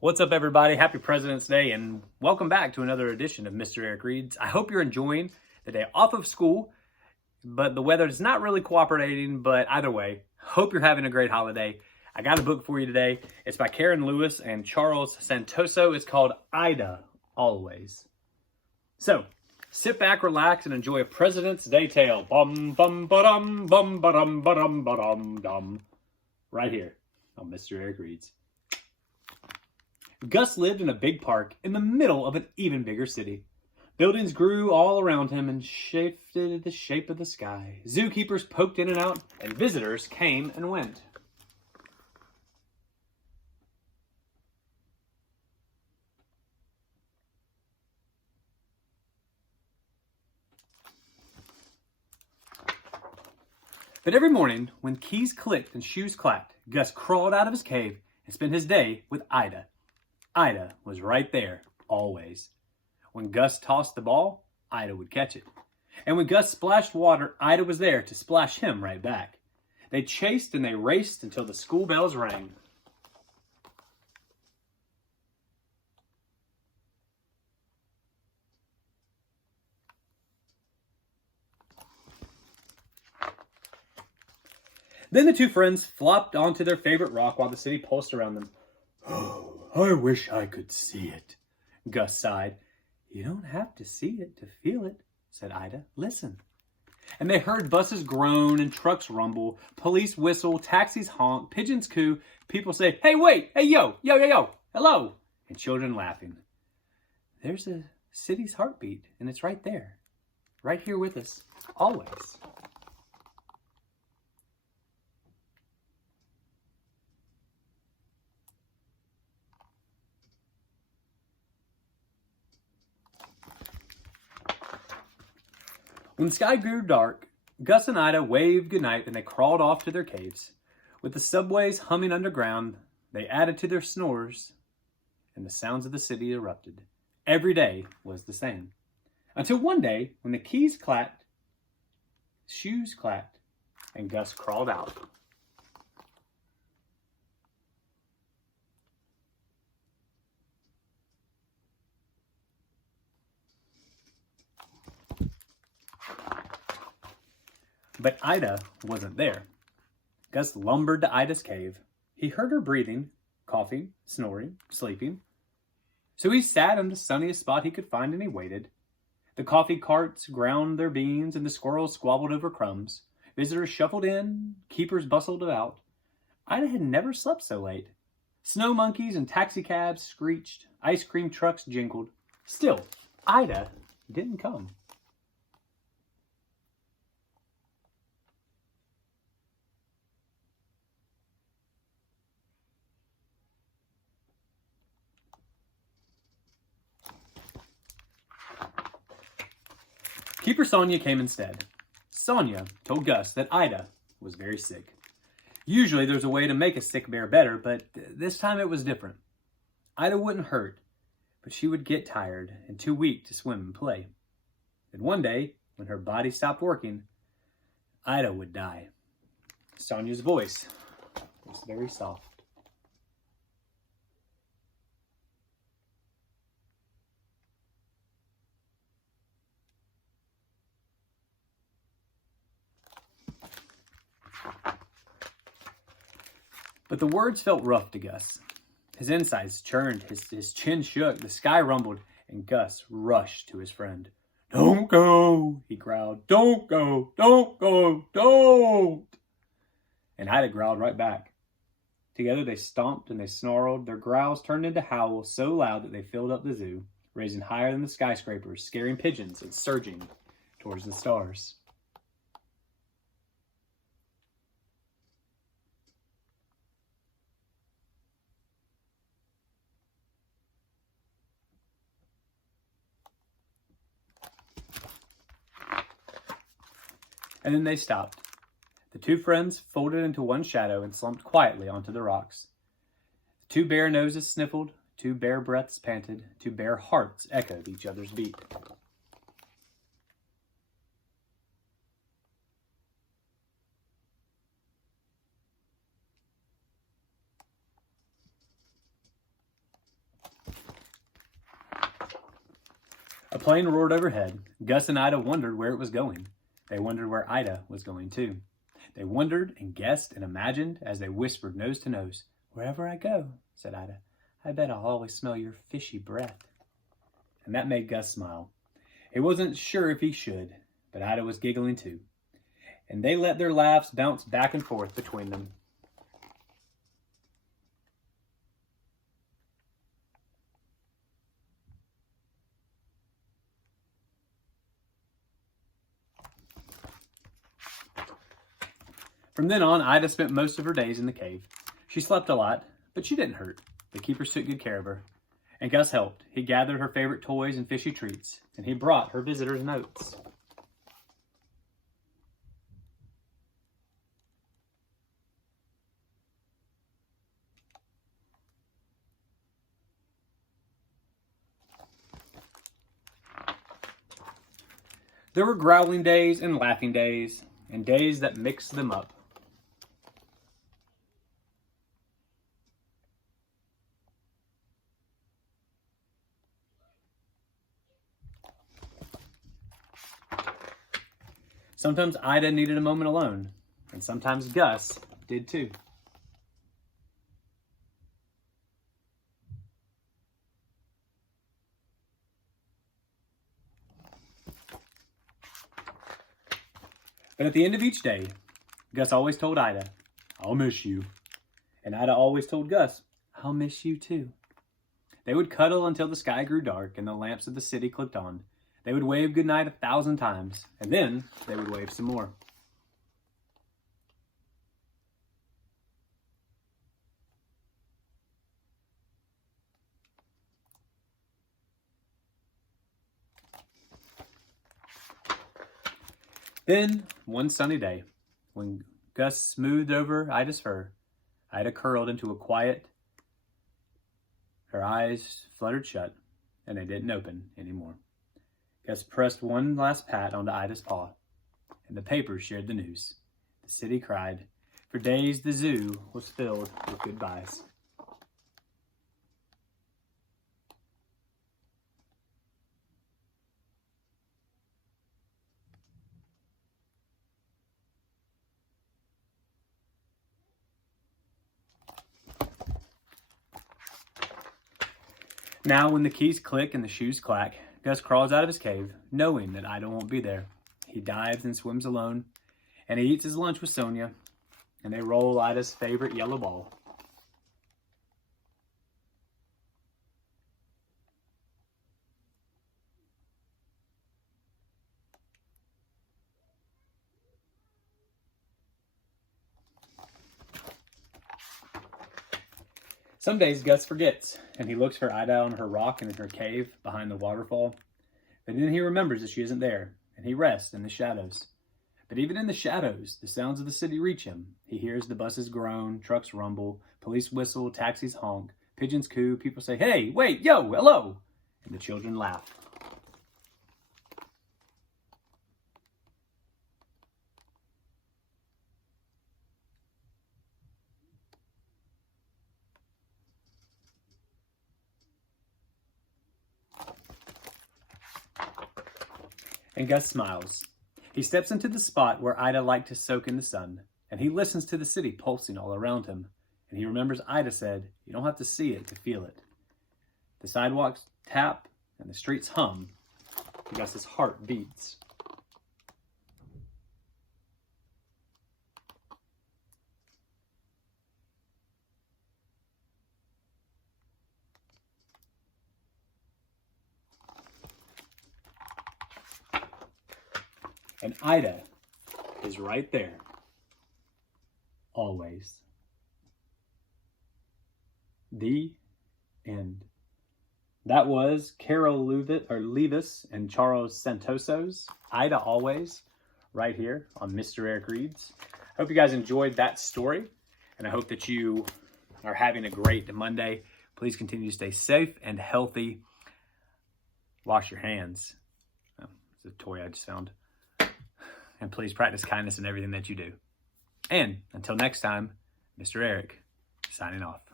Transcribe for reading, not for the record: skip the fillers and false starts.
What's up, everybody? Happy President's Day, and welcome back to another edition of Mr. Eric Reads. I hope you're enjoying the day off of school, but the weather is not really cooperating. But either way, hope you're having a great holiday. I got a book for you today. It's by Caron Lewis and Charles Santoso. It's called Ida Always. So, sit back, relax, and enjoy a President's Day tale. Bum bum ba-dum, bum ba-dum, ba-dum, ba-dum, dum. Right here on Mr. Eric Reads. Gus lived in a big park in the middle of an even bigger city. Buildings grew all around him and shifted the shape of the sky. Zookeepers poked in and out, and visitors came and went. But every morning, when keys clicked and shoes clacked, Gus crawled out of his cave and spent his day with Ida. Ida was right there, always. When Gus tossed the ball, Ida would catch it. And when Gus splashed water, Ida was there to splash him right back. They chased and they raced until the school bells rang. Then the two friends flopped onto their favorite rock while the city pulsed around them. Oh, I wish I could see it, Gus sighed. You don't have to see it to feel it, said Ida. Listen. And they heard buses groan and trucks rumble, police whistle, taxis honk, pigeons coo, people say, hey, wait, hey, yo, yo, yo, yo, hello, and children laughing. There's a city's heartbeat, and it's right there, right here with us, always. When the sky grew dark, Gus and Ida waved goodnight and they crawled off to their caves. With the subways humming underground, they added to their snores, and the sounds of the city erupted. Every day was the same. Until one day, when the keys clacked, shoes clacked, and Gus crawled out. But Ida wasn't there. Gus lumbered to Ida's cave. He heard her breathing, coughing, snoring, sleeping. So he sat on the sunniest spot he could find and he waited. The coffee carts ground their beans and the squirrels squabbled over crumbs. Visitors shuffled in, keepers bustled about. Ida had never slept so late. Snow monkeys and taxicabs screeched. Ice cream trucks jingled. Still, Ida didn't come. Keeper Sonia came instead. Sonia told Gus that Ida was very sick. Usually there's a way to make a sick bear better, but this time it was different. Ida wouldn't hurt, but she would get tired and too weak to swim and play. And one day, when her body stopped working, Ida would die. Sonia's voice was very soft. But the words felt rough to Gus. His insides churned, his chin shook, the sky rumbled, and Gus rushed to his friend. Don't go, he growled. Don't go, don't go, don't. And Ida growled right back. Together they stomped and they snarled. Their growls turned into howls so loud that they filled up the zoo, raising higher than the skyscrapers, scaring pigeons and surging towards the stars. And then they stopped. The two friends folded into one shadow and slumped quietly onto the rocks. Two bare noses sniffled, two bare breaths panted, two bare hearts echoed each other's beat. A plane roared overhead. Gus and Ida wondered where it was going. They wondered where Ida was going too. They wondered and guessed and imagined as they whispered nose to nose. "Wherever I go," said Ida, "I bet I'll always smell your fishy breath." And that made Gus smile. He wasn't sure if he should, but Ida was giggling too. And they let their laughs bounce back and forth between them. From then on, Ida spent most of her days in the cave. She slept a lot, but she didn't hurt. The keepers took good care of her. And Gus helped. He gathered her favorite toys and fishy treats, and he brought her visitors notes. There were growling days and laughing days, and days that mixed them up. Sometimes Ida needed a moment alone, and sometimes Gus did too. But at the end of each day, Gus always told Ida, "I'll miss you." And Ida always told Gus, "I'll miss you too." They would cuddle until the sky grew dark and the lamps of the city clicked on. They would wave goodnight 1,000 times, and then they would wave some more. Then, one sunny day, when Gus smoothed over Ida's fur, Ida curled into a quiet. Her eyes fluttered shut, and they didn't open anymore. Gus pressed one last pat onto Ida's paw, and the papers shared the news. The city cried. For days, the zoo was filled with goodbyes. Now, when the keys click and the shoes clack, Gus crawls out of his cave, knowing that Ida won't be there. He dives and swims alone, and he eats his lunch with Sonia, and they roll Ida's favorite yellow ball. Some days Gus forgets, and he looks for Ida on her rock and in her cave behind the waterfall. But then he remembers that she isn't there, and he rests in the shadows. But even in the shadows, the sounds of the city reach him. He hears the buses groan, trucks rumble, police whistle, taxis honk, pigeons coo, people say, "Hey, wait, yo, hello!" And the children laugh. And Gus smiles. He steps into the spot where Ida liked to soak in the sun, and he listens to the city pulsing all around him. And he remembers Ida said, "You don't have to see it to feel it." The sidewalks tap and the streets hum. And Gus's heart beats. And Ida is right there. Always. The end. That was Carol Levis and Charles Santoso's Ida Always, right here on Mr. Eric Reads. I hope you guys enjoyed that story, and I hope that you are having a great Monday. Please continue to stay safe and healthy. Wash your hands. Oh, it's a toy I just found. And please practice kindness in everything that you do. And until next time, Mr. Eric, signing off.